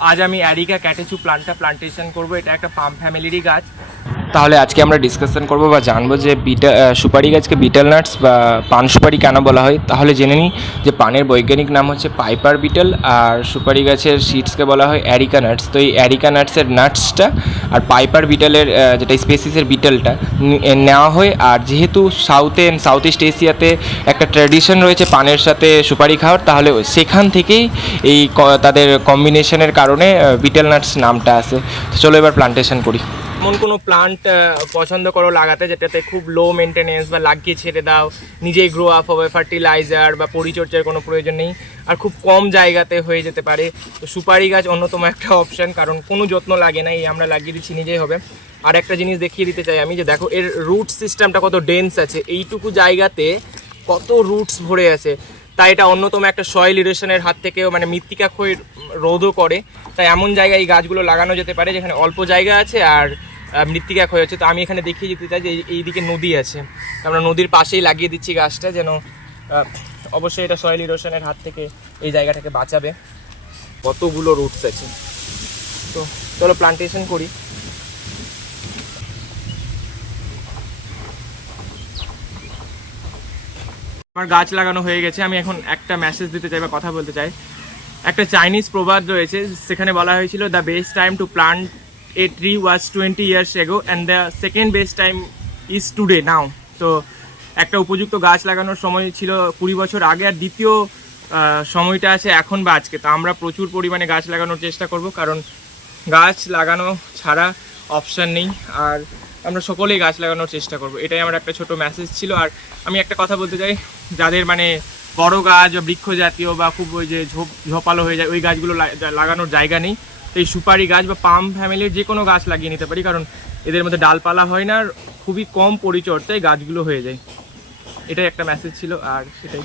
আজ আমি areca ক্যাটেচু plantation করব। এটা একটা পাম ফ্যামিলিরই গাছ। তাহলে আজকে আমরা ডিসকাশন করব বা জানবো যে সুপারি গাছকে বিটেল নাটস বা পান সুপারি কেন বলা হয়। তাহলে জেনে নিই যে পানের বৈজ্ঞানিক নাম হচ্ছে পাইপার বিটেল, আর সুপারি গাছের সিডসকে বলা হয় অ্যারিকা নাটস। তো এই অ্যারিকা নাটসের নাটসটা আর পাইপার বিটেলের যেটা স্পেসিসের বিটেলটা নেওয়া হয়। আর যেহেতু সাউথ ইস্ট এশিয়াতে একটা ট্র্যাডিশন রয়েছে পানের সাথে সুপারি খাওয়ার, তাহলে সেখান থেকেই এই তাদের কম্বিনেশনের কারণে বিটেল নাটস নামটা আসে। তো চলো এবার প্লান্টেশন করি। এমন কোনো প্লান্ট পছন্দ করো লাগাতে যেটাতে খুব লো মেনটেনেন্স বা লাগিয়ে ছেড়ে দাও, নিজেই গ্রো আপ হবে, ফার্টিলাইজার বা পরিচর্যার কোনো প্রয়োজন নেই, আর খুব কম জায়গাতে হয়ে যেতে পারে। তো সুপারি গাছ অন্যতম একটা অপশান, কারণ কোনো যত্ন লাগে না, এই আমরা লাগিয়ে দিচ্ছি নিজেই হবে। আর একটা জিনিস দেখিয়ে দিতে চাই আমি, যে দেখো এর রুট সিস্টেমটা কত ডেন্স আছে, এইটুকু জায়গাতে কত রুটস ভরে আছে। তাই এটা অন্যতম একটা সয়েল ইরোশনের হাত থেকেও মানে মৃত্তিকা ক্ষয় রোধও করে। তাই এমন জায়গায় এই গাছগুলো লাগানো যেতে পারে যেখানে অল্প জায়গা আছে আর মৃত্তিকা ক্ষয় হচ্ছে। তো আমি এখানে দেখিয়ে দিতে চাই যে এইদিকে নদী আছে, আমরা নদীর পাশেই লাগিয়ে দিচ্ছি গাছটা, যেন অবশ্যই এটা সয়েল ইরোশনের হাত থেকে এই জায়গাটাকে বাঁচাবে। কতগুলো রুটস আছে। তো চলো প্লান্টেশন করি। আমার গাছ লাগানো হয়ে গেছে। আমি এখন একটা মেসেজ দিতে চাই বা কথা বলতে চাই। একটা চাইনিজ প্রবাদ রয়েছে, সেখানে বলা হয়েছিল the best time to plant a tree was 20 years ago and the second best time is today নাও। তো একটা উপযুক্ত গাছ লাগানোর সময় ছিল 20 বছর আগে, আর দ্বিতীয় সময়টা আছে এখন বা আজকে। তো আমরা প্রচুর পরিমাণে গাছ লাগানোর চেষ্টা করব, কারণ গাছ লাগানো ছাড়া অপশান নেই, আর আমরা সকলেই গাছ লাগানোর চেষ্টা করব। এটাই আমার একটা ছোট মেসেজ ছিল। আর আমি একটা কথা বলতে চাই, যাদের মানে বড় গাছ বা বৃক্ষ জাতীয় বা খুব ওই যে ঝোপালো হয়ে যায় ওই গাছগুলো লাগানোর জায়গা নেই, তো এই সুপারি গাছ বা পাম ফ্যামিলির যে কোনো গাছ লাগিয়ে নিতে পারি, কারণ এদের মধ্যে ডালপালা হয় না আর খুবই কম পরিচর্যায় গাছগুলো হয়ে যায়। এটাই একটা মেসেজ ছিল, আর সেটাই।